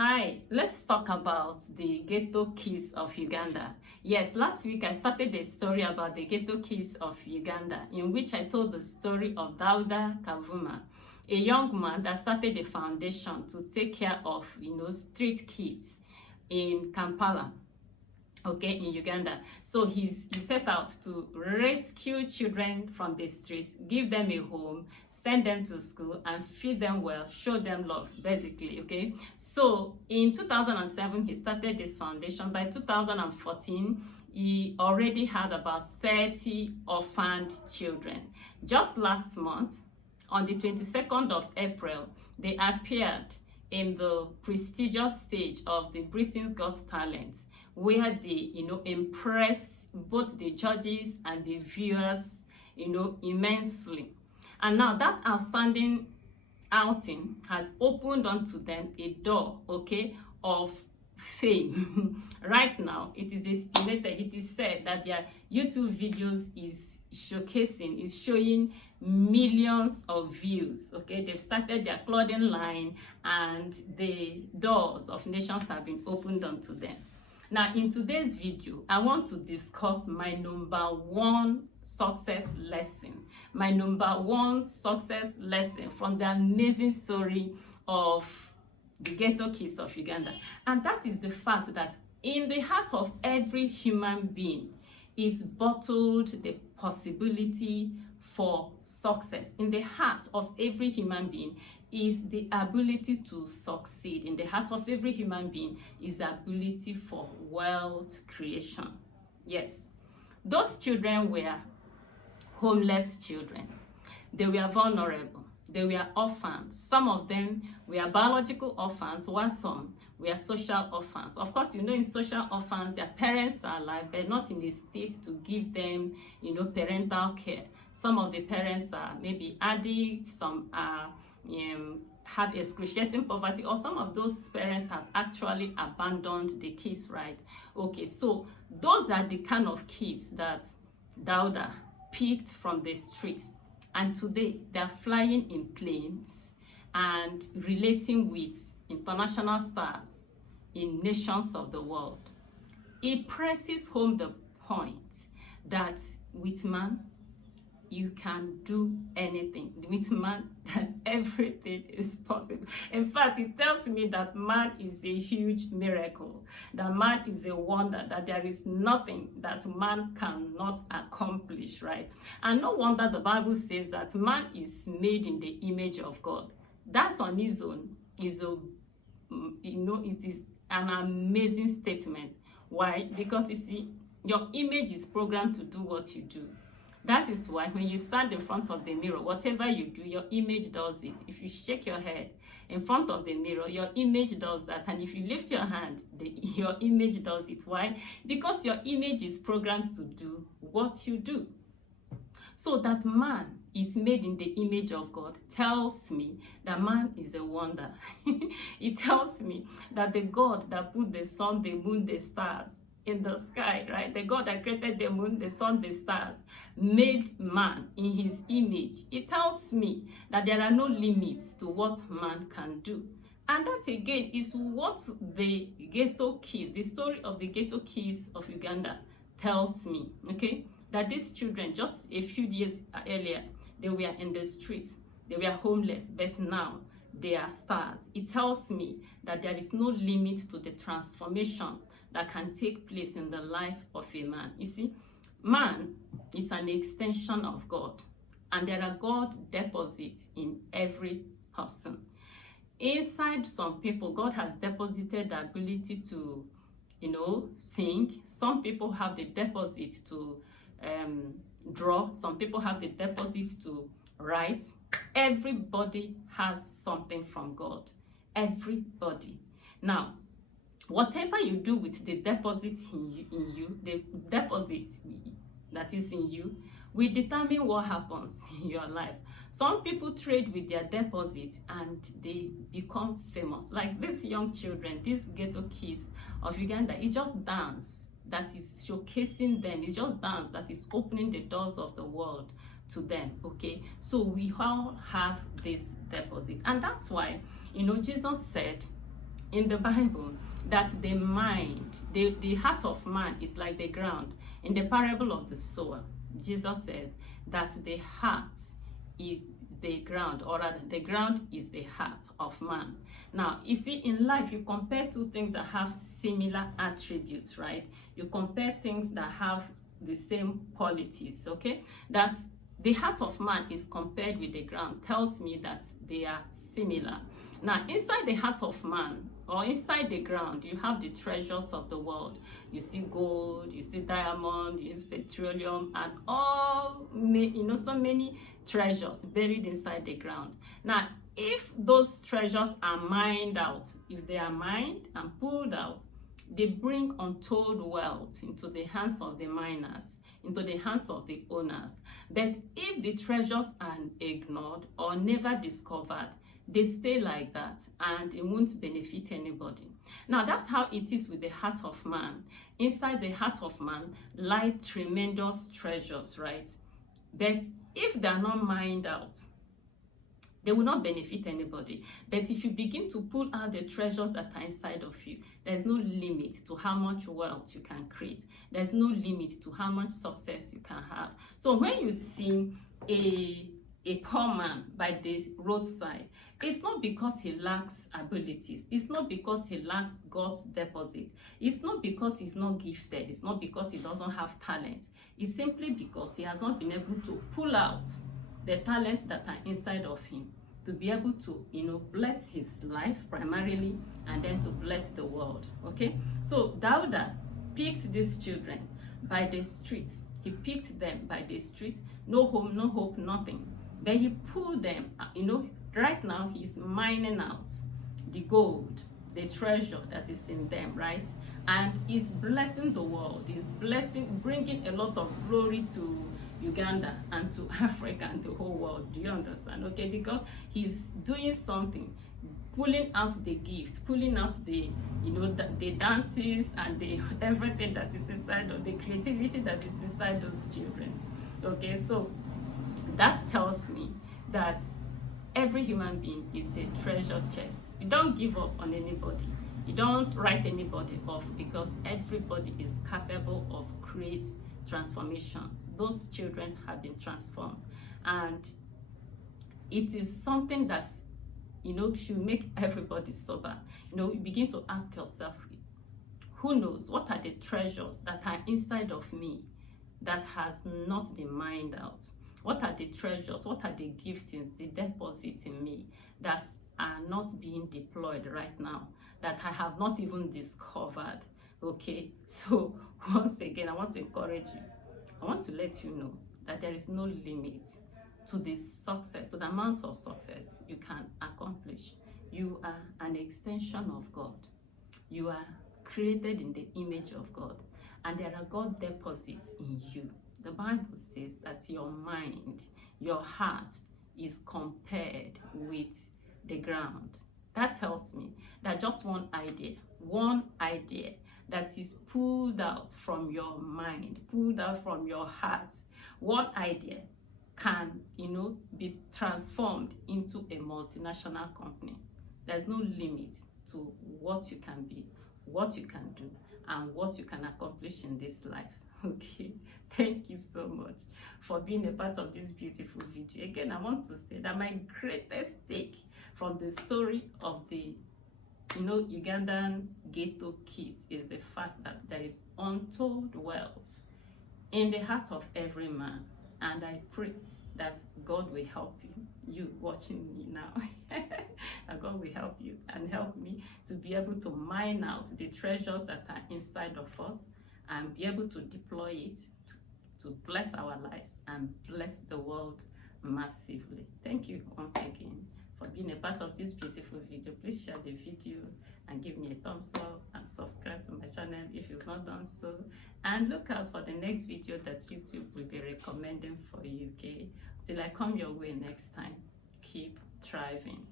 Hi, let's talk about the ghetto kids of Uganda. Yes, last week I started a story about the ghetto kids of Uganda, in which I told the story of Dauda Kavuma, a young man that started a foundation to take care of, street kids in Kampala, okay, in Uganda. So he set out to rescue children from the streets, give them a home, send them to school, and feed them well, show them love, basically, okay? So in 2007, he started this foundation. By 2014, he already had about 30 orphaned children. Just last month, on the 22nd of April, they appeared in the prestigious stage of the Britain's Got Talent, where they, impressed both the judges and the viewers, immensely. And now that outstanding outing has opened onto them a door, okay, of fame. Right now, it is estimated, it is said that their YouTube videos is showing millions of views, okay? They've started their clothing line and the doors of nations have been opened onto them. Now, in today's video, I want to discuss my number one success lesson. My number one success lesson from the amazing story of the ghetto kids of Uganda. And that is the fact that in the heart of every human being is bottled the possibility for success. In the heart of every human being is the ability to succeed. In the heart of every human being is the ability for wealth creation. Yes, those children were homeless children. They were vulnerable. They were orphans. Some of them were biological orphans, while some were social orphans. Of course, in social orphans, their parents are alive, but not in a state to give them, parental care. Some of the parents are maybe addicts, some are have excruciating poverty, or some of those parents have actually abandoned the kids, right? Okay, so those are the kind of kids that Dauda picked from the streets. And today, they're flying in planes and relating with international stars in nations of the world. It presses home the point that with man, you can do anything. With man, everything is possible. In fact, it tells me that man is a huge miracle, that man is a wonder, that there is nothing that man cannot accomplish, right? And no wonder the Bible says that man is made in the image of God. That on its own is it is an amazing statement. Why? Because you see, your image is programmed to do what you do. That is why when you stand in front of the mirror, whatever you do, your image does it. If you shake your head in front of the mirror, your image does that. And if you lift your hand, your image does it. Why? Because your image is programmed to do what you do. So that man is made in the image of God tells me that man is a wonder. It tells me that the God that put the sun, the moon, the stars in the sky, right? The God that created the moon, the sun, the stars, made man in his image. It tells me that there are no limits to what man can do. And that again is what the ghetto kids, the story of the ghetto kids of Uganda tells me, okay? That these children, just a few years earlier, they were in the streets, they were homeless, but now they are stars. It tells me that there is no limit to the transformation that can take place in the life of a man. You see, man is an extension of God, and there are God deposits in every person. Inside some people, God has deposited the ability to, sing. Some people have the deposit to draw. Some people have the deposit to write. Everybody has something from God. Everybody. Now, whatever you do with the deposit in you, the deposit that is in you, will determine what happens in your life. Some people trade with their deposit and they become famous. Like these young children, these ghetto kids of Uganda, it's just dance that is showcasing them. It's just dance that is opening the doors of the world to them, okay? So we all have this deposit. And that's why, Jesus said in the Bible that the mind, the heart of man is like the ground. In the parable of the sower, Jesus says that the heart is the ground, or rather the ground is the heart of man. Now, you see, in life, you compare two things that have similar attributes, right? You compare things that have the same qualities, okay? That the heart of man is compared with the ground tells me that they are similar. Now, inside the heart of man, or inside the ground, you have the treasures of the world. You see gold, you see diamond, you see petroleum, and all, so many treasures buried inside the ground. Now, if those treasures are mined out, if they are mined and pulled out, they bring untold wealth into the hands of the miners, into the hands of the owners. But if the treasures are ignored or never discovered, they stay like that and it won't benefit anybody. Now, that's how it is with the heart of man. Inside the heart of man lie tremendous treasures, right? But if they're not mined out, they will not benefit anybody. But if you begin to pull out the treasures that are inside of you, there's no limit to how much wealth you can create. There's no limit to how much success you can have. So when you see a poor man by the roadside, it's not because he lacks abilities. It's not because he lacks God's deposit. It's not because he's not gifted. It's not because he doesn't have talent. It's simply because he has not been able to pull out the talents that are inside of him to be able to, bless his life primarily, and then to bless the world. Okay, so Dauda picked these children by the street. He picked them by the street. No home, no hope, nothing. Then he pulled them. Right now he's mining out the gold, the treasure that is in them, right? And he's blessing the world. He's bringing a lot of glory to Uganda and to Africa and the whole world. Do you understand? Okay, because he's doing something, pulling out the gift, pulling out the the dances and the everything that is inside of the creativity that is inside those children. Okay, so that tells me that every human being is a treasure chest. You don't give up on anybody. You don't write anybody off, because everybody is capable of great transformations. Those children have been transformed, and it is something that should make everybody sober. You begin to ask yourself, who knows what are the treasures that are inside of me that has not been mined out? What are the treasures, what are the giftings, the deposits in me that are not being deployed right now, that I have not even discovered? Okay, so once again, I want to encourage you. I want to let you know that there is no limit to the success, to the amount of success you can accomplish. You are an extension of God. You are created in the image of God, and there are God deposits in you. The Bible says that your mind, your heart is compared with the ground. That tells me that just one idea that is pulled out from your mind, pulled out from your heart, one idea can, be transformed into a multinational company. There's no limit to what you can be, what you can do, and what you can accomplish in this life. Okay, thank you so much for being a part of this beautiful video. Again, I want to say that my greatest take from the story of the Ugandan ghetto kids is the fact that there is untold wealth in the heart of every man, and I pray that God will help you watching me now, that God will help you and help me to be able to mine out the treasures that are inside of us and be able to deploy it to bless our lives and bless the world massively. Thank you once again for being a part of this beautiful video. Please share the video and give me a thumbs up and subscribe to my channel if you've not done so. And look out for the next video that YouTube will be recommending for you, okay? Till I come your way next time, keep thriving.